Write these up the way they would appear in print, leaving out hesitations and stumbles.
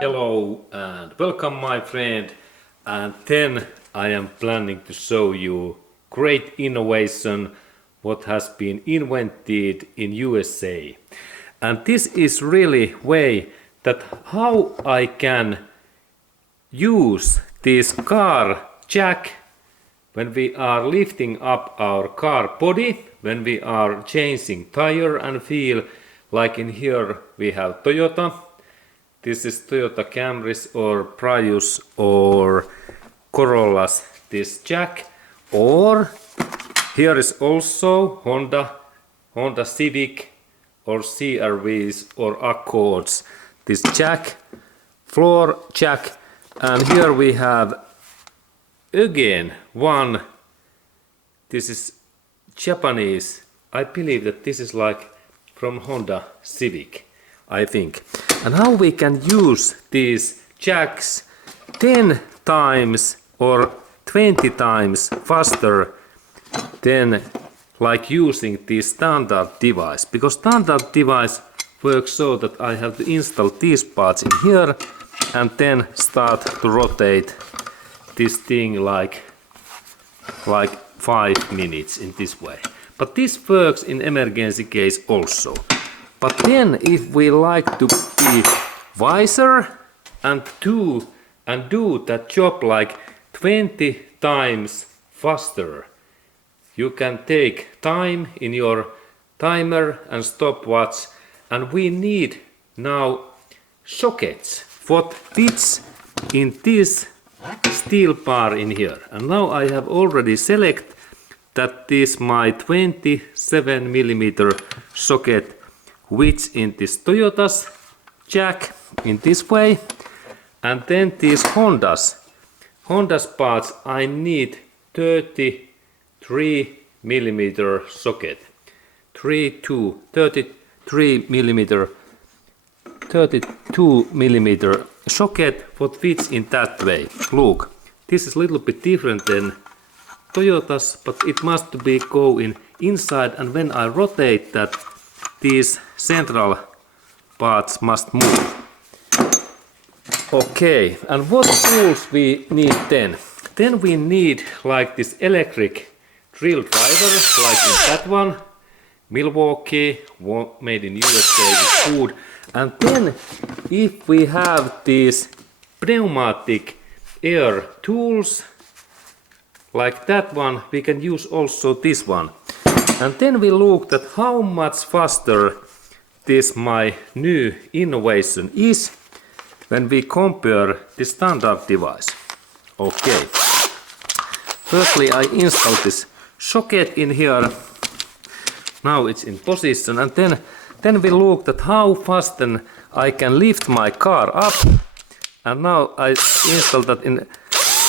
Hello and welcome my friend, and then I am planning to show you great innovation what has been invented in USA. And this is really way that how I can use this car jack when we are lifting up our car body, when we are changing tire and feel like in here we have Toyota. This is Toyota Camrys or Prius or Corollas, this jack. Or here is also Honda Civic or CRVs or Accords, this jack, floor jack. And here we have again one, this is Japanese, I believe that this is like from Honda Civic, I think. And how we can use these jacks 10 times or 20 times faster than like using this standard device. Because standard device works so that I have to install these parts in here and then start to rotate this thing like 5 minutes in this way. But this works in emergency case also. But then if we like to be wiser and do that job like 20 times faster, you can take time in your timer and stopwatch, and we need now sockets what fits in this steel bar in here. And now I have already selected that this my 27 mm socket which in this Toyota's jack in this way, and then these Honda's parts I need 33 mm socket, 32 mm socket what fits in that way. Look, this is a little bit different than Toyota's, but it must be going inside, and when I rotate that, these central parts must move. Okay, and what tools we need then? Then we need like this electric drill driver, like in that one, Milwaukee, made in USA, is good. And then if we have these pneumatic air tools, like that one, we can use also this one. And then we looked at how much faster this my new innovation is when we compare the standard device. Okay. Firstly, I install this socket in here. Now it's in position, and then we looked at how fast then I can lift my car up. And now I installed that in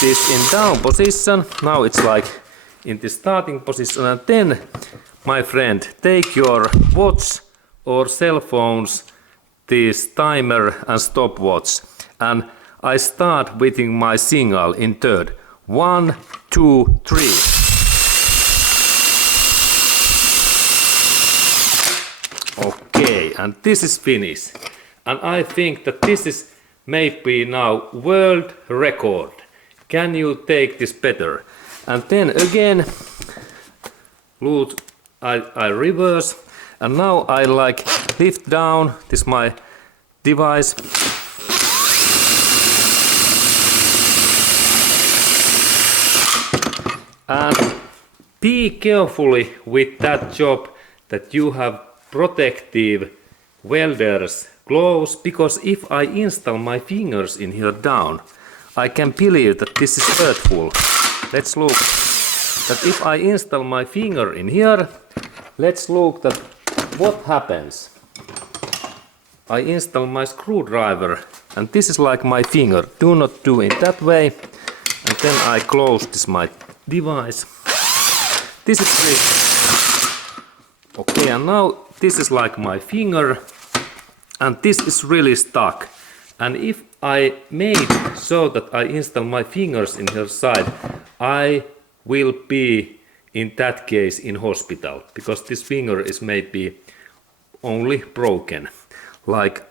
this in down position. Now it's like in the starting position, and then, my friend, take your watch or cell phones, this timer and stopwatch, and I start with my signal in third. 1, 2, 3. Okay, and this is finished. And I think that this is maybe now world record. Can you take this better? And then again, look, I reverse, and now I like lift down this my device. And be carefully with that job that you have protective welder's gloves, because if I install my fingers in here down, I can believe that this is hurtful. Let's look that if I install my finger in here, let's look that what happens. I install my screwdriver, and this is like my finger. Do not do it that way. And then I close this my device. This is free. Okay, and now this is like my finger, and this is really stuck. And if I made so that I install my fingers in her side, I will be in that case in hospital, because this finger is maybe only broken, like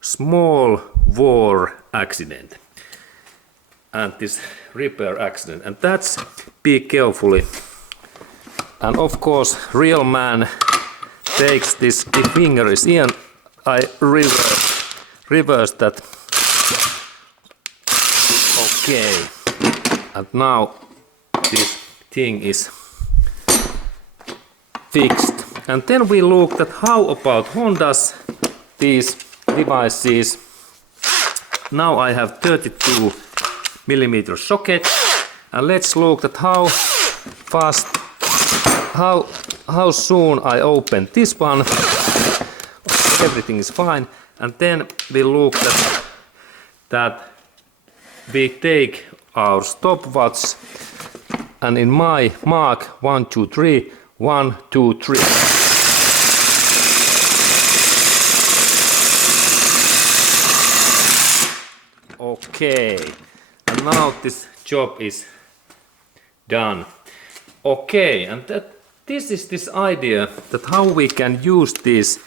small war accident and this repair accident, and that's be carefully. And of course real man takes this, the finger is in, I reverse that. Okay, and now this thing is fixed. And then we looked at how about Honda's these devices. Now I have 32mm socket, and let's look at how fast, how soon I open this one. Everything is fine. And then we looked at that we take our stopwatch, and in my mark 1, 2, 3, 1, 2, 3. Okay, and now this job is done. Okay, and this is this idea that how we can use these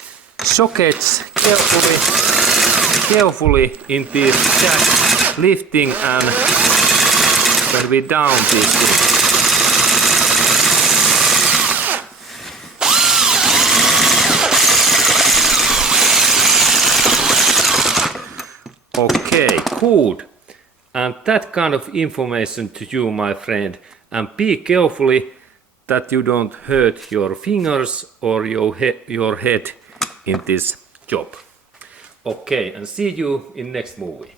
sockets carefully in this jack lifting, and when we down this thing. Okay, good. And that kind of information to you, my friend. And be carefully that you don't hurt your fingers or your head in this job. Okay, and see you in next movie.